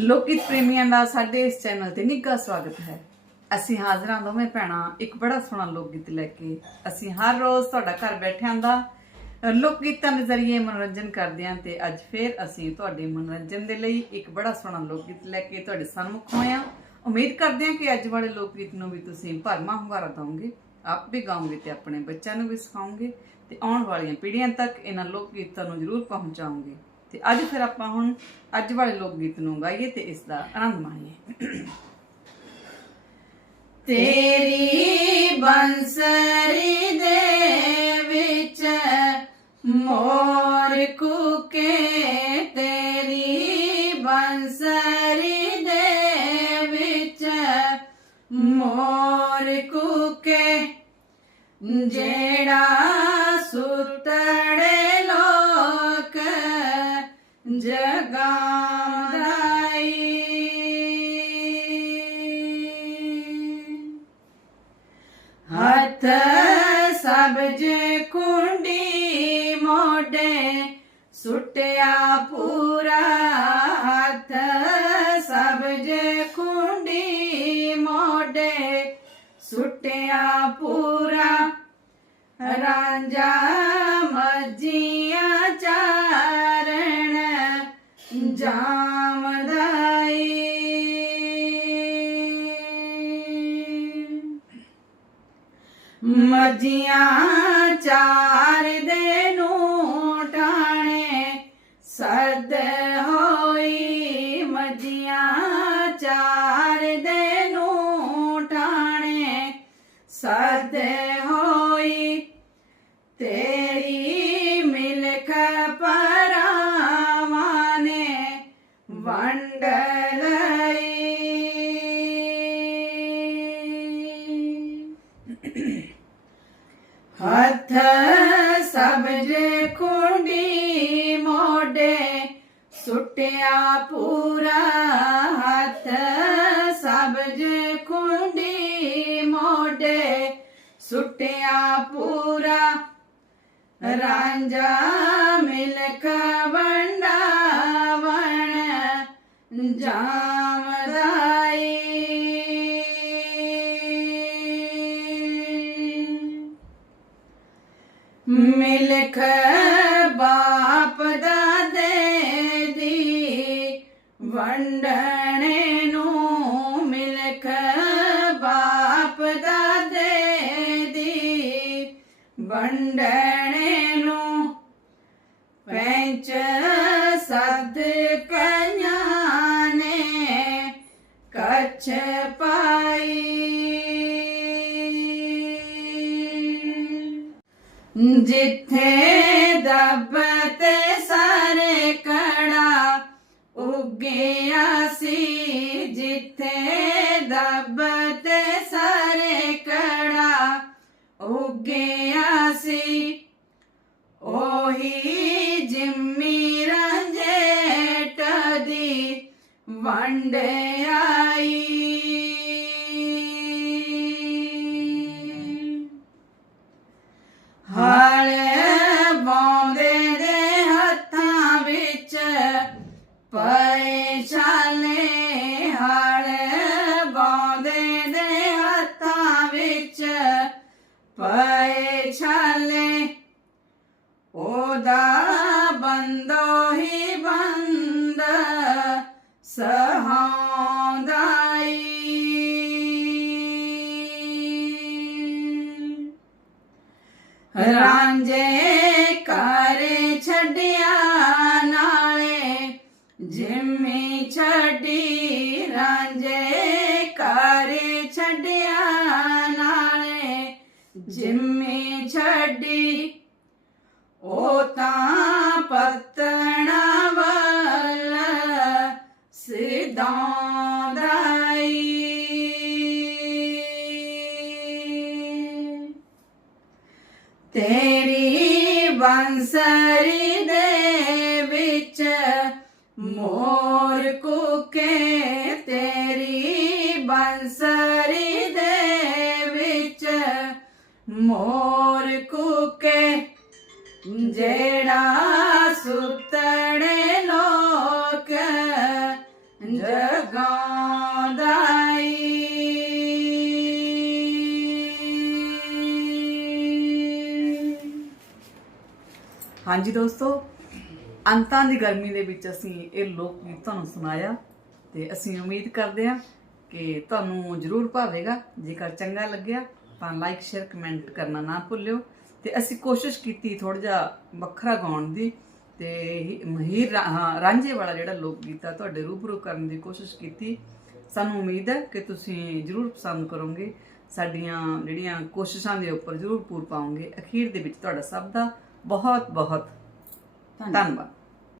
ਲੋਕਿਤ ਪ੍ਰੇਮੀਆਂ ਦਾ ਸਾਡੇ ਇਸ ਚੈਨਲ ਤੇ ਨਿੱਘਾ ਸਵਾਗਤ ਹੈ। ਅਸੀਂ ਹਾਜ਼ਰਾਂ ਦੋਵੇਂ ਭੈਣਾਂ, ਇੱਕ ਬੜਾ ਸੋਹਣਾ ਲੋਕ ਗੀਤ ਲੈ ਕੇ ਅਸੀਂ ਹਰ ਰੋਜ਼ ਤੁਹਾਡਾ ਘਰ ਬੈਠਿਆਂ ਦਾ ਲੋਕ ਗੀਤਾਂ ਦੇ ਜ਼ਰੀਏ ਮਨੋਰੰਜਨ ਕਰਦੇ ਹਾਂ ਤੇ ਅੱਜ ਫੇਰ ਅਸੀਂ ਤੁਹਾਡੇ ਮਨੋਰੰਜਨ ਦੇ ਲਈ ਇੱਕ ਬੜਾ ਸੋਹਣਾ ਲੋਕ ਗੀਤ ਲੈ ਕੇ ਤੁਹਾਡੇ ਸਾਹਮਣੇ ਹੋਏ ਹਾਂ। ਉਮੀਦ ਕਰਦੇ ਹਾਂ ਕਿ ਅੱਜ ਵਾਲੇ ਲੋਕ ਗੀਤ ਨੂੰ ਵੀ ਤੁਸੀਂ ਭਰਮਾ ਹੁੰਗਾਰਾ ਦਿਓਗੇ ਆਪ ਵੀ ਗਾਓਗੇ ਤੇ ਆਪਣੇ ਬੱਚਿਆਂ ਨੂੰ ਵੀ ਸਿਖਾਓਗੇ ਤੇ ਆਉਣ ਵਾਲੀਆਂ ਪੀੜ੍ਹੀਆਂ ਤੱਕ ਇਹਨਾਂ ਲੋਕ ਗੀਤਾਂ ਨੂੰ ਜ਼ਰੂਰ ਪਹੁੰਚਾਓਗੇ। ਤੇ ਅੱਜ ਫਿਰ ਆਪਾਂ ਹੁਣ ਅੱਜ ਵਾਲੇ ਲੋਕ ਗੀਤ ਨੂੰ ਗਾਈਏ ਤੇ ਇਸ ਦਾ ਆਨੰਦ ਮਾਣੀਏ। ਤੇਰੀ ਬੰਸਰੀ ਦੇ ਵਿੱਚ ਮੋਰ ਕੁਕੇ, ਤੇਰੀ ਬੰਸਰੀ ਦੇ ਵਿੱਚ ਮੋਰ ਕੁਕੇ, ਜਿਹੜਾ ਸੁਤੜੇ ਹੱਥ ਸਬਜ ਕੁੰਡੀ ਮੋਢੇ ਸੁਟਿਆ ਪੂਰਾ ਹੱਥ ਸਬਜ ਕੁੰਡੀ ਮੋਢੇ ਸੁਟਿਆ ਪੂਰਾ। ਰਾਂਝਾ ਮੱਜੀਆਂ ਚਾਰਣ ਜਾਮਦਾਈ ਮਜ਼ੀਆਂ ਚਾਰ ਦੇ ਨੂੰ ਟਾਣੇ ਸਦ ਹੋਈ ਮਜ਼ੀਆਂ ਚਾਰ ਦੇ ਨੂੰ ਟਾਣੇ ਸਦ ਹੱਥ ਸਬਜ ਕੁੰਡੀ ਮੋਢੇ ਸੁਟਿਆ ਪੂਰਾ ਹੱਥ ਸਬਜ ਕੁੰਡੀ ਮੋਢੇ ਸੁਟਿਆ ਪੂਰਾ ਰਾਂਝਾ ਮਿਲਕ ਵੰਡਾਵਣ ਜਾਮਦਾਈ ਮਿਲਖ ਬਾਪ ਦਾਦੇ ਦੀ ਵੰਡਣੇ ਨੂੰ ਮਿਲਖ ਬਾਪ ਦਾਦੇ ਦੀ ਵੰਡਣੇ ਨੂੰ ਪੈਂਚ ਸਦ ਕਨਿਆ ਨੇ, ਕੱਛ ਪਾਈ ਜਿੱਥੇ ਦੱਬ ਤੇ ਸਾਰੇ ਕੜਾ ਉੱਗਿਆ ਸੀ ਜਿੱਥੇ ਦੱਬ ਤੇ ਸਾਰੇ ਕੜਾ ਉੱਗਿਆ ਸੀ ਉਹੀ ਜਿੰਮੀ ਰੰਜੇਟ ਦੀ ਵੰਡ ਪਏ ਹੜ ਹਲ ਬੌਂਦੇ ਦੇ ਹੱਥਾਂ ਵਿੱਚ। ਪਏ ਛਾਲੇ, ਉਹਦਾ ਬੰਦੋ ਹੀ ਬੰਦ ਸਹਾਉਂਦਾਈ। ਰਾਂਝੇ ਰਾਂਝੇ ਕਰੇ ਛੱਡਿਆ ਨਾਲੇ, ਜਿੰਮੀ ਛੱਡੀ। ਉਹ ਤਾਂ ਪਤਣਾ ਵੱਲ ਸਿਧਾਉਂਦਾਈ। ਤੇਰੀ ਬੰਸਰੀ ਦੇ ਵਿੱਚ ਮੋਰ ਕੁਕੇ ਤੇਰੀ ਬੰਸਰੀ ਦੇ ਵਿੱਚ। ਮੋਰ ਕੁਕੇ ਜਿਹੜਾ ਸੁਤੜੇ ਲੋਕ ਜਗਾਉਂਦਾ ਹਾਂਜੀ ਦੋਸਤੋ ਅੰਤਾਂ ਦੀ ਗਰਮੀ ਦੇ ਵਿੱਚ ਅਸੀਂ ਇਹ ਲੋਕ ਗੀਤ ਤੁਹਾਨੂੰ ਸੁਣਾਇਆ ਤੇ ਅਸੀਂ ਉਮੀਦ ਕਰਦੇ ਹਾਂ ਕਿ ਤੁਹਾਨੂੰ ਜ਼ਰੂਰ ਭਾਵੇਗਾ। ਜੇਕਰ ਚੰਗਾ ਲੱਗਿਆ ਤਾਂ ਲਾਈਕ ਸ਼ੇਅਰ ਕਮੈਂਟ ਕਰਨਾ ਨਾ ਭੁੱਲਿਓ। ਤੇ ਅਸੀਂ ਕੋਸ਼ਿਸ਼ ਕੀਤੀ ਥੋੜਾ ਜਿਹਾ ਵੱਖਰਾ ਗਾਉਣ ਦੀ ਤੇ ਮਹੀਰ ਹਾਂ, ਰਾਂਝੇ ਵਾਲਾ ਜਿਹੜਾ ਲੋਕ ਗੀਤ ਆ ਤੁਹਾਡੇ ਰੂਬਰੂ ਕਰਨ ਦੀ ਕੋਸ਼ਿਸ਼ ਕੀਤੀ। ਸਾਨੂੰ ਉਮੀਦ ਹੈ ਕਿ ਤੁਸੀਂ ਜ਼ਰੂਰ ਪਸੰਦ ਕਰੋਗੇ। ਸਾਡੀਆਂ ਜਿਹੜੀਆਂ ਕੋਸ਼ਿਸ਼ਾਂ ਦੇ ਉੱਪਰ ਜ਼ਰੂਰ ਪੂਰ ਪਾਓਗੇ। ਅਖੀਰ ਦੇ ਵਿੱਚ ਤੁਹਾਡਾ ਸਭ ਦਾ ਬਹੁਤ ਬਹੁਤ ਧੰਨਵਾਦ।